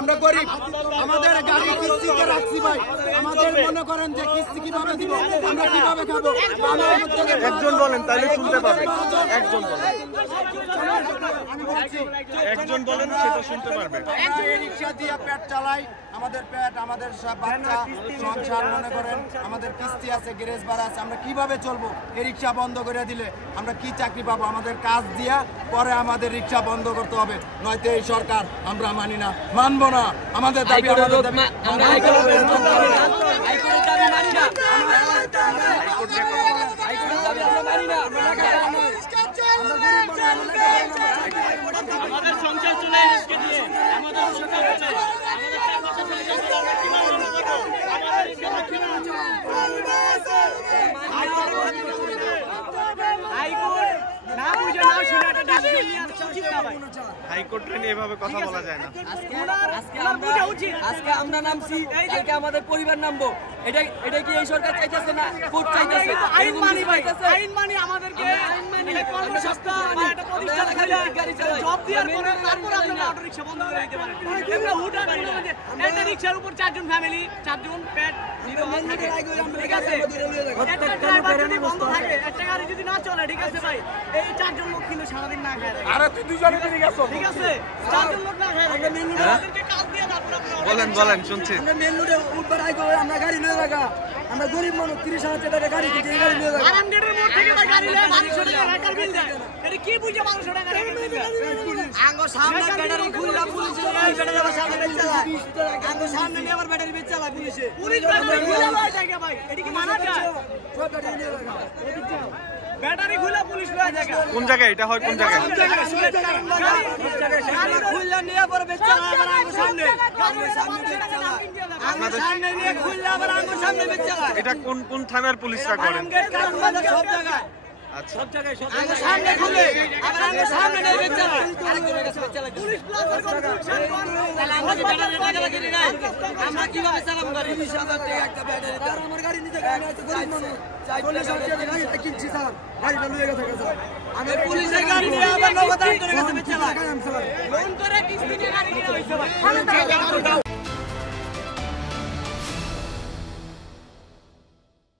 আমরা গরিব, আমাদের গাড়ি কিস্তিতে রাখছি ভাই। আমাদের মনে করেন যে কিস্তি কিভাবে দিব, আমরা কিভাবে খাবো? একজন বলেন তাহলে শুনতে পাবে। একজন বলেন, একজন বলেন সেটা শুনতে পারবে। রিক্সা দিয়ে পেট চালাই, আমাদের পেট, আমাদের সব বাচ্চা সংসার, মনে করেন আমাদের কিস্তি আছে, গ্যারেজ ভাড়া আছে, আমরা কিভাবে চলবো? এই রিক্সা বন্ধ করে দিলে আমরা কি চাকরি পাবো? আমাদের কাজ দিয়া পরে আমাদের রিক্সা বন্ধ করতে হবে, নয়তো এই সরকার আমরা মানি না, মানবো না। আমাদের দাবি আমাদের সংসার চলে এসে দিয়ে আমাদের সংসার হচ্ছে হাইকোর্টে নিয়ে এভাবে কথা বলা যায় না। আজকে আমরা নামছি, কালকে আমাদের পরিবার নামবো। এটা কি এই সরকার চাইতেছে না? কোর্ট চাইতেছে আইন মানি আমাদেরকে কর্মসংস্থান বা একটা প্রতিষ্ঠান খুলে জব দেওয়ার পরে তারপর আপনারা অটো রিকশা বন্ধ করে দিতে পারেন। এমনি হুটার একটা রিকশার উপর 4 জন ফ্যামিলি, 4 জন পেট, ঠিক আছে? একটা ড্রাইভার যদি বন্ধ থাকে, একটা গাড়ি যদি না চলে, ঠিক আছে ভাই, এই 4 জন লোক কিন্তু সারাদিন না খায়। আরে তুই দুজনে ঠিক আছে, ঠিক আছে? 4 জন লোক না খায়, আমাদেরকে কাজ দিয়ে তারপর বলেন বলেন শুনছি। আমরা মেন রোডে উঠবার আগে আমরা গাড়ি নিয়ে রাখা, আমরা গরিব মানুষ, 30,000 টাকা গাড়ি কিনছি, এই গাড়ি নিয়ে রাখা। আরাম গেটের মোড় থেকে ভাই গাড়ি লয়ে 1200 টাকা রাখার বিল দেয়। এটা কি বুঝে 1200 টাকা রাখার বিল দেয়? আঙ্গো সামনে ব্যাটারি খুললা পুলিশে এই ব্যাটারি আবার সামনে বেচ চালায়। আঙ্গো সামনে নিয়ে আবার ব্যাটারি বেচ চালায় পুলিশে। পুলিশ ব্যাটারি খুলে লয় জায়গা ভাই, এটা কি মানা যায়? সব ব্যাটারি নিয়ে রাখা। ব্যাটারি খুলে পুলিশ লয় জায়গা। কোন জায়গায় এটা হয়? কোন জায়গায়? গাড়ি খুললা নিয়ে আবার বেচ চালায়, আবার আঙ্গো সামনে গাড়ির সামনে বেচ চালায়। আঙ্গো সামনে নিয়ে খুললা আবার আঙ্গো সামনে বেচ চালায়। এটা কোন কোন থানার পুলিশরা করেন? সব জায়গায় আচ্ছা, সব জায়গায় আঙ্গো সামনে খুলে আবার আঙ্গো সামনে নিয়ে বেচ চালায়। আরেকজনের কাছে বেচ চালায়। পুলিশ প্লাজার কনস্ট্রাকশন তাহলে আমরা কি ব্যাটারি টাকা কিনি না? আমরা কিভাবে চালাবো গাড়ি? 30,000 টাকা একটা ব্যাটারি। তার আমার গাড়ি নিতে গাড়ি আছে, গরিব মানুষ। 40,000 টাকা গাড়িটা কিনছি স্যার, গাড়িটা লুয়ে গেছে স্যার। আমি পুলিশের গাড়ি নিয়ে আবার নগদ আরেকজনের কাছে বেচ চালাই। লোন করে কিস্তি নিয়ে গাড়ি কিনা হইছে ভাই।